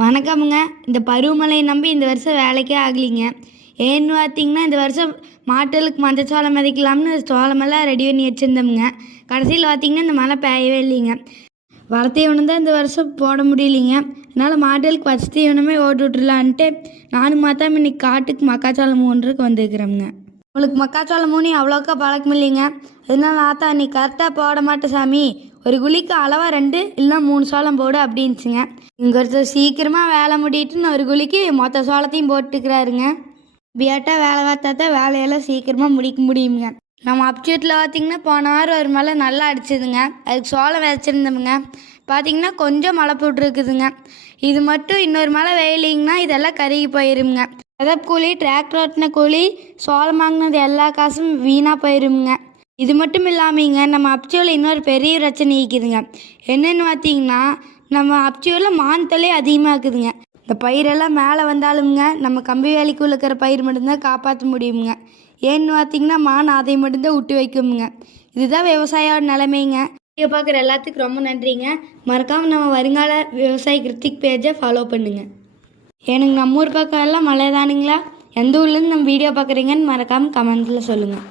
வணக்கமுங்க. இந்த பருவமழையை நம்பி இந்த வருஷம் வேலைக்கே ஆகலிங்க. ஏன்னு பார்த்தீங்கன்னா, இந்த வருஷம் மாட்டுகளுக்கு மஞ்சச்சோளம் விதைக்கலாம்னு சோளமெல்லாம் ரெடி பண்ணி வச்சுருந்தோமுங்க. கடைசியில் பார்த்தீங்கன்னா, இந்த மழை பெய்யவே இல்லைங்க. வரத்தீவனம் தான் இந்த வருஷம் போட முடியலைங்க. அதனால் மாட்டுகளுக்கு பச்சை தீவனமே ஓட்டு விட்டுலான்ட்டு நானும் மாத்தாம இன்னைக்கு காட்டுக்கு மக்காச்சோளம் ஊன்றதுக்கு வந்துருக்குறோமுங்க. உங்களுக்கு மக்காச்சோளம் ஊனி அவ்வளோக்கா பழக்கம் இல்லைங்க. அதனால ஆத்தா நீ கரெக்டாக போட மாட்டேன் சாமி, ஒரு குழிக்கு அளவாக 2 இல்லைனா 3 சோளம் போடு அப்படின்ச்சுங்க. இங்கே ஒருத்தர் சீக்கிரமாக வேலை முடிட்டுன்னு ஒரு குழிக்கு மொத்த சோளத்தையும் போட்டுக்கிறாருங்க. பியாட்டா வேலை பார்த்தா தான் வேலையெல்லாம் சீக்கிரமாக முடிக்க முடியுங்க. நம்ம அப்சூட்டில் பார்த்திங்கன்னா போன வாரம் ஒரு மழை நல்லா அடிச்சதுங்க. அதுக்கு சோளம் விதைச்சிருந்தோமுங்க. பார்த்திங்கன்னா கொஞ்சம் மழை போட்டுருக்குதுங்க. இது மட்டும் இன்னொரு மழை வெயிலிங்கன்னா இதெல்லாம் கருகி போயிருங்க. விதப்பு கூலி, டிராக்டர் ஓட்டின கூலி, சோளம் வாங்கினது எல்லா காசும் வீணாக போயிருங்க. இது மட்டும் இல்லாமங்க நம்ம அப்சூவில் இன்னொரு பெரிய பிரச்சனை இருக்குதுங்க. என்னென்னு பார்த்திங்கன்னா, நம்ம அப்சூவில் மான் தொல்லை அதிகமாக இருக்குதுங்க. இந்த பயிரெல்லாம் மேலே வந்தாலுங்க நம்ம கம்பி வேலைக்குள்ள இருக்கிற பயிர் மட்டும்தான் காப்பாற்ற முடியுங்க. ஏன்னு பார்த்திங்கன்னா மான் அதை மட்டும்தான் விட்டு வைக்குமுங்க. இதுதான் விவசாயோட நிலைமைங்க. வீடியோ பார்க்குற எல்லாத்துக்கும் ரொம்ப நன்றிங்க. மறக்காமல் நம்ம வருங்கால விவசாயி கிருத்திக் பேஜை ஃபாலோ பண்ணுங்கள். எனக்கு நம்ம ஊர் பக்கம் எல்லாம் மழை தானுங்களா? எந்த ஊர்லேருந்து நம்ம வீடியோ பார்க்குறீங்கன்னு மறக்காமல் கமெண்ட்டில் சொல்லுங்கள்.